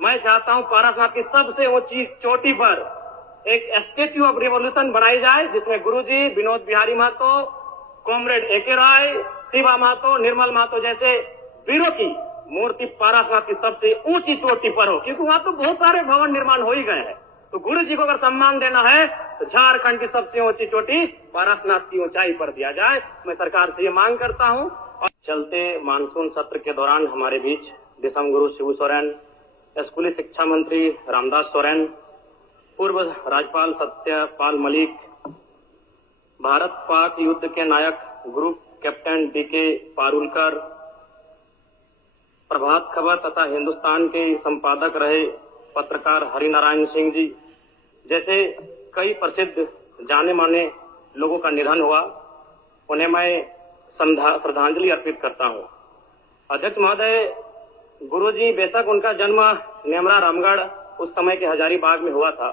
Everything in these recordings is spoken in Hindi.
मैं चाहता हूं पारासात की सबसे ऊंची चोटी पर एक स्टेच्यू ऑफ रिवॉल्यूशन बनाई जाए, जिसमें गुरुजी, विनोद बिहारी महतो, कॉमरेड एके राय, शिवा महतो, निर्मल महतो जैसे वीरों की मूर्ति पारासात की सबसे ऊंची चोटी पर हो, क्योंकि वहां तो बहुत सारे भवन निर्माण हो ही गए हैं। तो गुरु जी को अगर सम्मान देना है तो झारखंड की सबसे ऊंची चोटी पारासनाथ की ऊंचाई पर दिया जाए। मैं सरकार से ये मांग करता हूं। और चलते मानसून सत्र के दौरान हमारे बीच दिसम गुरु शिबू सोरेन, स्कूली शिक्षा मंत्री रामदास सोरेन, पूर्व राज्यपाल सत्यपाल मलिक, भारत पाक युद्ध के नायक group captain DK Parulkar, Prabhat Khabar तथा हिंदुस्तान के संपादक रहे पत्रकार हरिनारायण सिंह जी जैसे कई प्रसिद्ध जाने माने लोगों का निधन हुआ, उन्हें मैं श्रद्धांजलि अर्पित करता हूं। अध्यक्ष महोदय, गुरुजी बेशक उनका जन्म नेमरा रामगढ़ उस समय के हजारीबाग में हुआ था,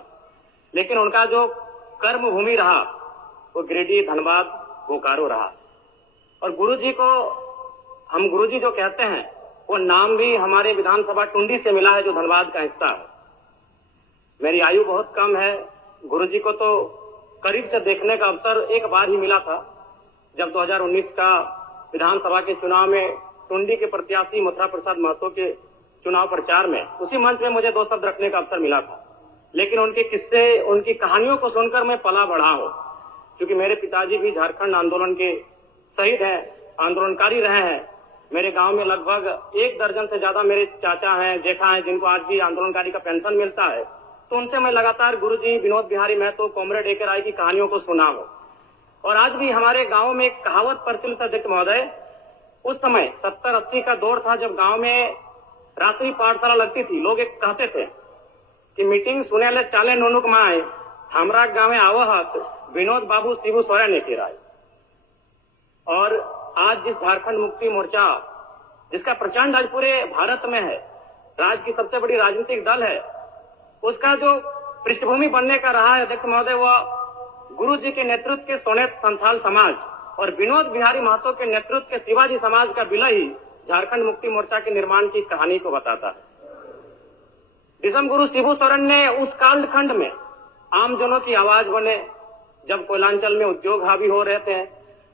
लेकिन उनका जो कर्म भूमि रहा वो गिरिडीह, धनबाद, बोकारो रहा। और गुरुजी को हम गुरुजी जो कहते हैं वो नाम भी हमारे विधानसभा टुंडी से मिला है, जो धनबाद का हिस्सा है। मेरी आयु बहुत कम है, गुरुजी को तो करीब से देखने का अवसर एक बार ही मिला था, जब 2019 का विधानसभा के चुनाव में टुंडी के प्रत्याशी मथुरा प्रसाद महतो के चुनाव प्रचार में उसी मंच में मुझे 2 शब्द रखने का अवसर मिला था। लेकिन उनके किस्से, उनकी कहानियों को सुनकर मैं पला बढ़ा हूं, क्योंकि मेरे पिताजी भी झारखंड आंदोलन के शहीद हैं, आंदोलनकारी रहे हैं। मेरे गांव में लगभग 1 दर्जन से ज्यादा मेरे चाचा हैं, जेठा हैं, जिनको आज भी आंदोलनकारी का पेंशन मिलता है। तो उनसे मैं लगातार गुरुजी, विनोद बिहारी महतो, कॉमरेड एके राय की कहानियों को सुना हूं। और आज भी हमारे गांव में एक कहावत प्रचलित है अध्यक्ष महोदय, उस समय 70-80 का दौर था जब गांव में रात्रि पाठशाला लगती थी। लोग एक कहते थे कि मीटिंग सुने ले चाले नोनुक माए, हमरा गांव में आवहत विनोद बाबू शिबू सोरेन एके राय। और आज जिस झारखंड मुक्ति मोर्चा, जिसका प्रचंड आज पूरे भारत में है, राज्य की सबसे बड़ी राजनीतिक दल है, उसका जो पृष्ठभूमि बनने का रहा है अध्यक्ष महोदय, वह गुरु जी के नेतृत्व के सोनेत संथाल समाज और विनोद बिहारी महतो के नेतृत्व के शिवाजी समाज का विलय ही झारखंड मुक्ति मोर्चा के निर्माण की कहानी को बताता है। दिसम गुरु शिबू सोरेन ने उस कालखंड में आमजनों की आवाज बने, जब कोयलांचल में उद्योग हावी हो रहे थे,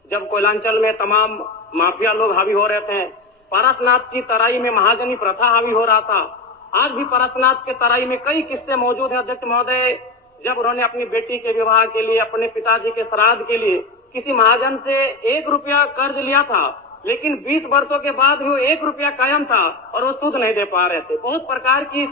जब कोयलांचल में तमाम माफिया लोग हावी हो रहे थे, पारसनाथ की तराई में महाजनी प्रथा हावी हो रहा था। आज भी पारसनाथ के तराई में कई किस्से मौजूद हैं अध्यक्ष महोदय, जब उन्होंने अपनी बेटी के विवाह के लिए, अपने पिताजी के श्राद्ध के लिए किसी महाजन से 1 रुपया कर्ज लिया था, लेकिन 20 वर्षों के बाद भी वो 1 रुपया कायम था और वो सूद नहीं दे पा रहे थे। बहुत प्रकार की